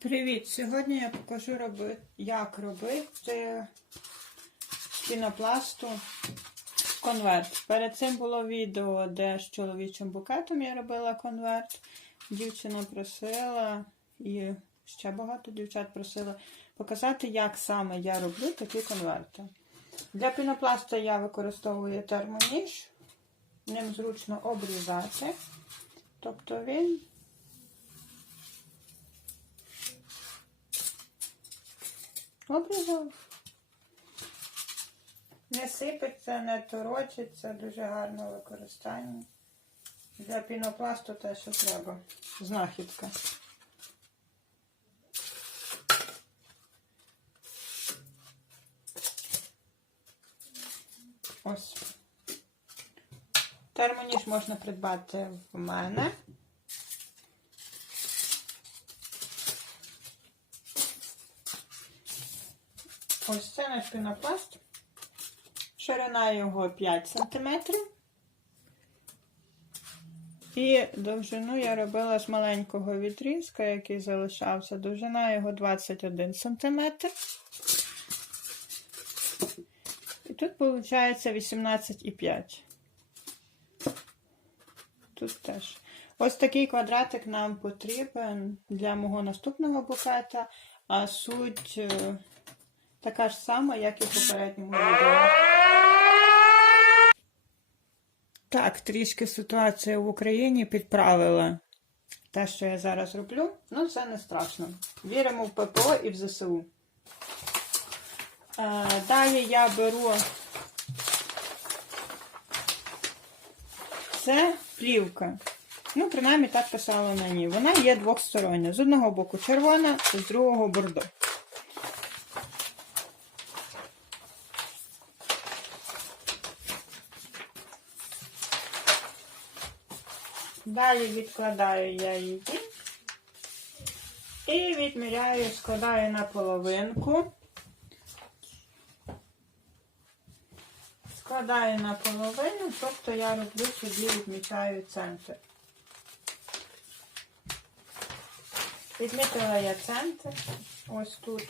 Привіт! Сьогодні я покажу, як робити пінопласту конверт. Перед цим було відео, де з чоловічим букетом я робила конверт. Дівчина просила, і ще багато дівчат просили показати, як саме я роблю такі конверти. Для пінопласта я використовую термоніж, ним зручно обрізати. Тобто він Обрізав. Не сипеться, не торочиться, дуже гарне використання. Для пінопласту те, що треба. Знахідка. Ось. Термоніж можна придбати в мене. Ось це наш пінопласт. Ширина його 5 см. І довжину я робила з маленького відрізка, який залишався. Довжина його 21 см. І тут виходить 18,5. Тут теж. Ось такий квадратик нам потрібен для мого наступного букета, а суть. Така ж сама, як і в попередньому відео. Так, трішки ситуація в Україні підправила те, що я зараз роблю. Ну, це не страшно. Віримо в ППО і в ЗСУ. Е, далі я беру це плівка. Ну, принаймні так писала на ній. Вона є двохстороння. З одного боку червона, з другого бордо. Далі відкладаю я її і відміряю, складаю на половинку. Складаю на половину, тобто я роблю собі, відмічаю центр. Відмітила я центр, ось тут.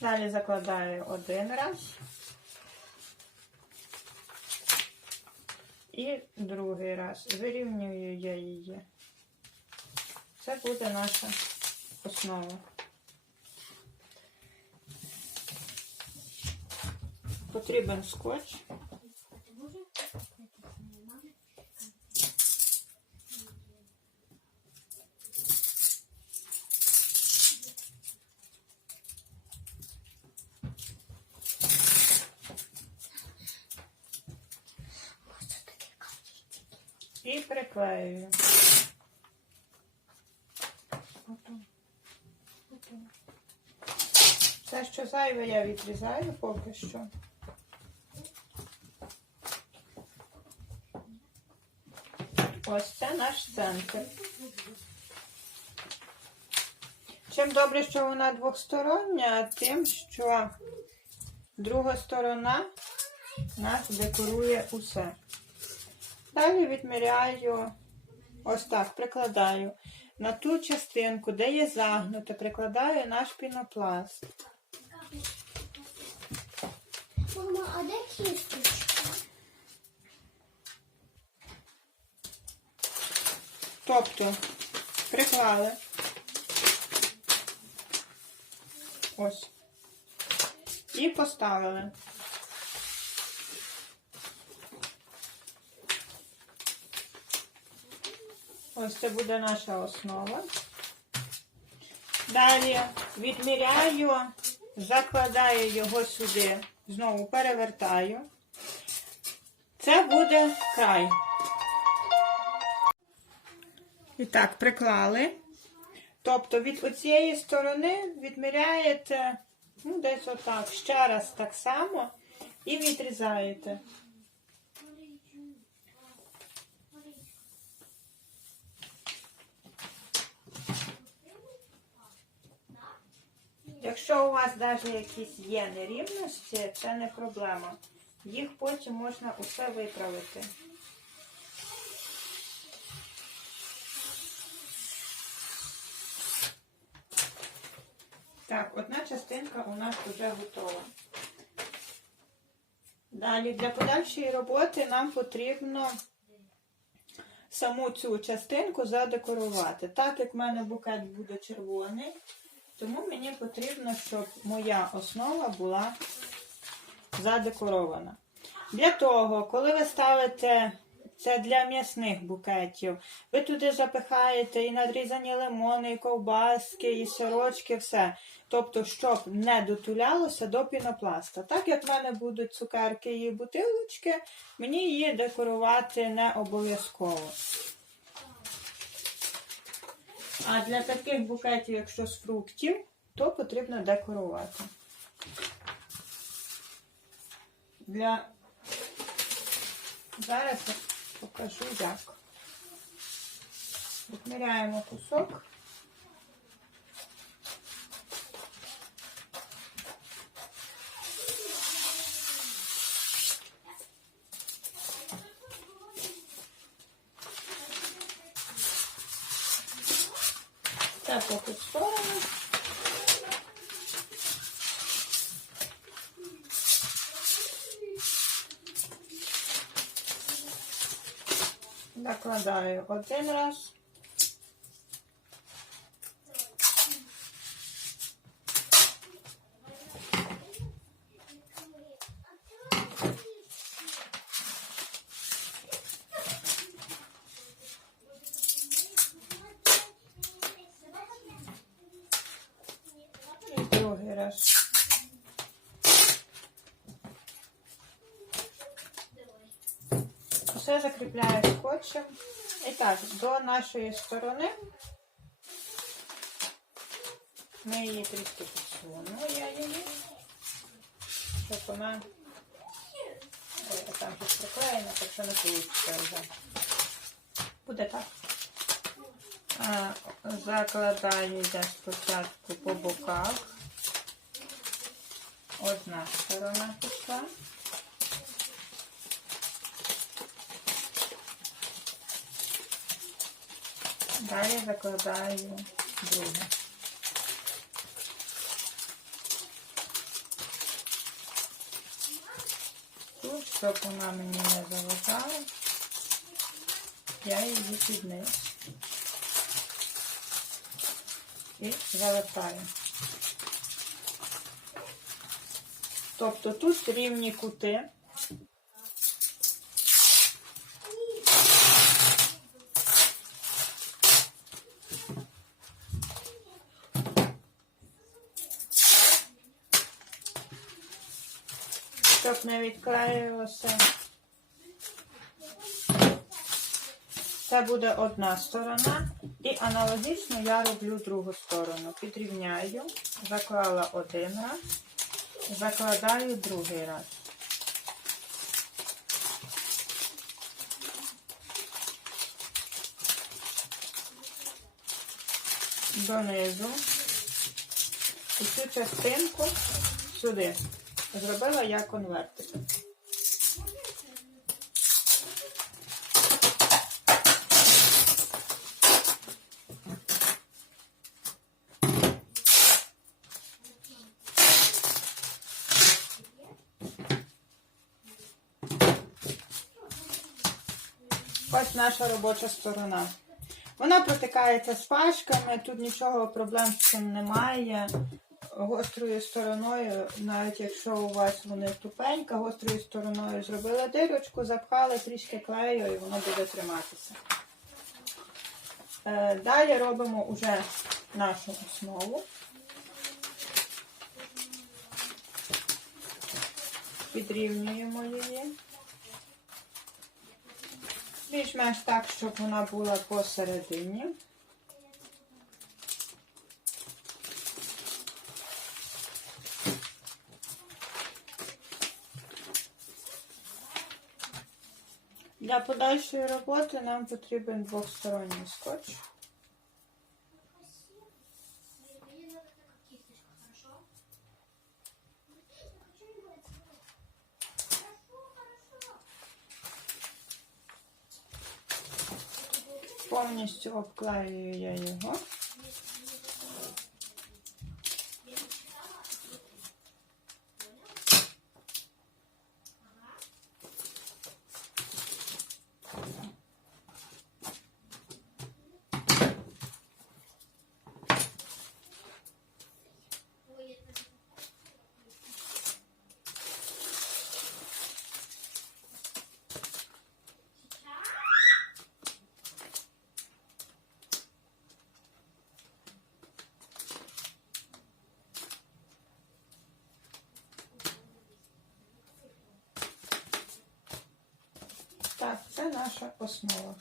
Далі закладаю один раз. І другий раз. Вирівнюю я її. Це буде наша основа. Потрібен скотч. І приклеюю. Все, що зайве, я відрізаю поки що. Ось це наш центр. Чим добре, що вона двостороння, тим, що друга сторона нас декорує усе. Далі відміряю, ось так, прикладаю на ту частинку, де є загнуте, прикладаю наш пінопласт. Мама, а де кісточка? Тобто приклали. Ось. І поставили. Ось це буде наша основа. Далі відміряю, закладаю його сюди, знову перевертаю. Це буде край. І так, приклали. Тобто від оцієї сторони відміряєте, ну, десь отак, ще раз так само і відрізаєте. Якщо у вас навіть якісь є нерівності, це не проблема. Їх потім можна усе виправити. Так, одна частинка у нас вже готова. Далі для подальшої роботи нам потрібно саму цю частинку задекорувати. Так як в мене букет буде червоний, тому мені потрібно, щоб моя основа була задекорована. Для того, коли ви ставите це для м'ясних букетів, ви туди запихаєте і надрізані лимони, і ковбаски, і сирочки, все. Тобто, щоб не дотулялося до пінопласта. Так як в мене будуть цукерки і бутилочки, мені її декорувати не обов'язково. А для таких букетів, якщо з фруктів, то потрібно декорувати. Для... Зараз покажу як. Відміряємо кусок. Поки в сторону. Накладаю один раз. І другий раз. Все закріпляю скотчем. І так, до нашої сторони ми її трішки підсуну, я її, щоб вона Ой, там щось приклеєно, так що не вийде вже. Буде так. Закладаю я спочатку по боках. Одна сторона пішла. Далі закладаю другу. Тут, щоб вона мені не заважала, я її під і завертаю. Тобто тут рівні кути. Щоб не відклеювалося. Це буде одна сторона. І аналогічно я роблю другу сторону. Підрівняю, заклала один раз, закладаю другий раз. Донизу. І цю частинку сюди. Зробила я конвертик. Ось наша робоча сторона. Вона протикається з пашками, тут нічого проблем з цим немає. Гострою стороною, навіть якщо у вас вони тупенька, гострою стороною зробили дирочку, запхали трішки клею і воно буде триматися. Е, Далі робимо уже нашу основу. Підрівнюємо її. Більш-менш так, щоб вона була посередині. Для подальшої роботи нам потрібен двохсторонній скотч. Повністю обклеюю я його. Наша основа.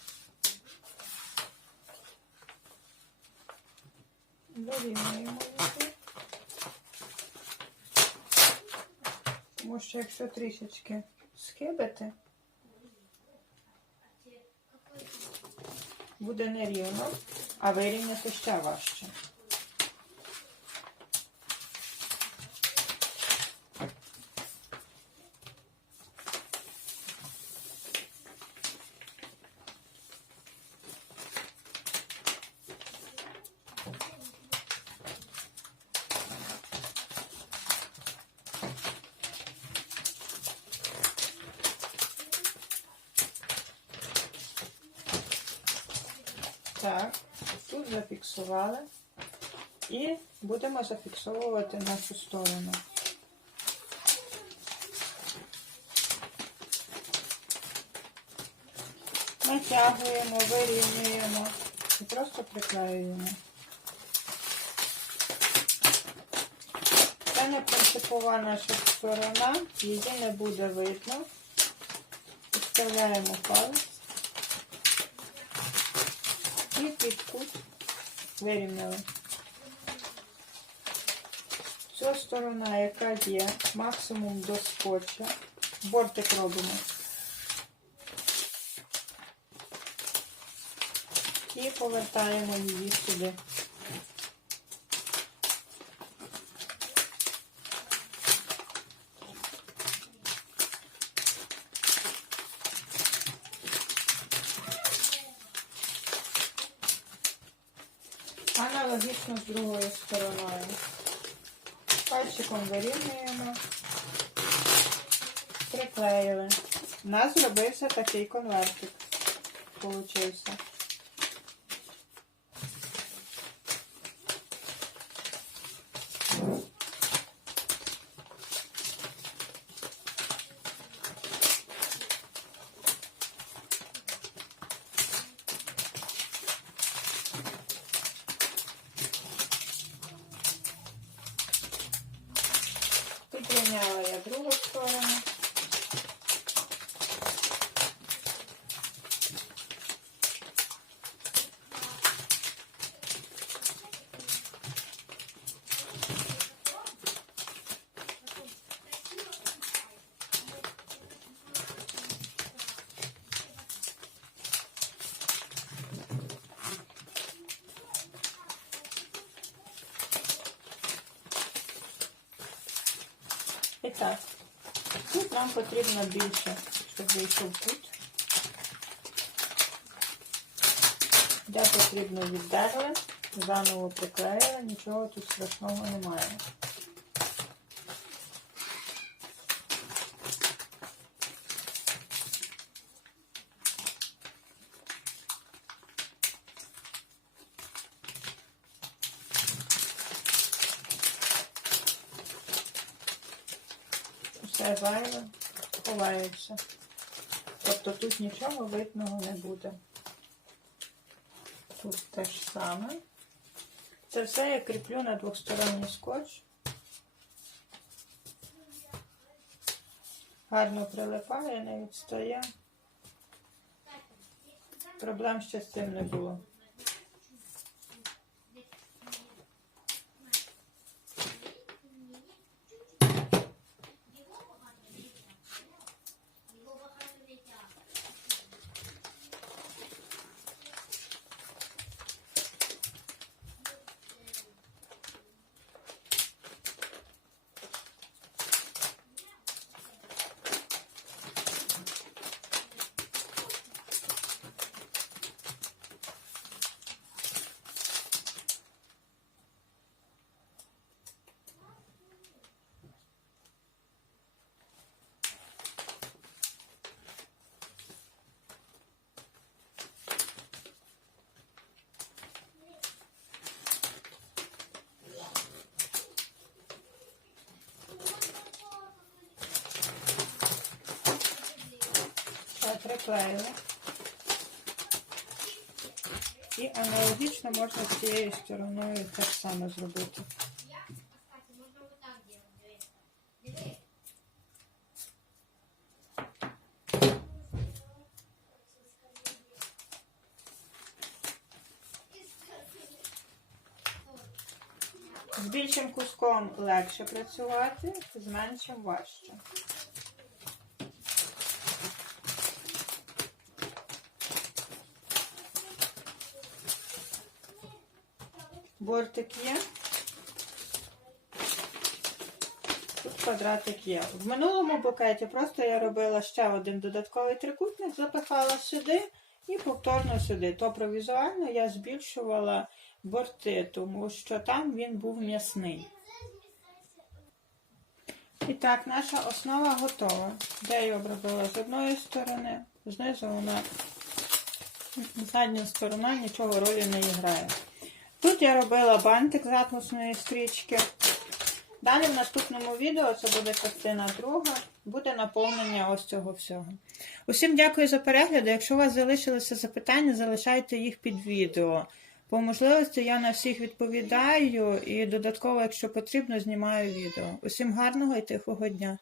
Вирівнюємо її. Тому що якщо трішечки схибити, буде нерівно, а вирівняти ще важче. Так, тут зафіксували. І будемо зафіксовувати нашу сторону. Натягуємо, вирівнюємо і просто приклеюємо. Це не принципова наша сторона, її не буде видно. Підставляємо палець і під кут вирівняли. Ця сторона, яка є, максимум до скотча, бортик робимо. І повертаємо її сюди. Аналогічно з другою стороною. Пальчиком вирівнюємо, приклеїли. У нас зробився такий конвертик. Получився. Підрівняла я другу сторону. І так, тут нам потрібно більше, щоб вийшов кут. Де потрібно віддерли, заново приклеїли, нічого тут страшного немає. Все зайве ховається. Тобто тут нічого видного не буде. Тут те ж саме. Це все я кріплю на двосторонній скотч. Гарно прилипає, не відстає. Проблем ще з цим не було. приклеїли. І аналогічно можна з цією стороною так само зробити. З більшим куском легше працювати, з меншим важче. Бортик є. Тут квадратик є. В минулому букеті просто я робила ще один додатковий трикутник, запихала сюди і повторно сюди. Тобто візуально я збільшувала борти, тому що там він був м'ясний. І так, наша основа готова. Я її обробила з одної сторони, знизу вона задня сторона нічого ролі не грає. Тут я робила бантик з стрічки. Далі в наступному відео, це буде частина друга, буде наповнення ось цього всього. Усім дякую за перегляд. Якщо у вас залишилися запитання, залишайте їх під відео. По можливості я на всіх відповідаю і додатково, якщо потрібно, знімаю відео. Усім гарного і тихого дня!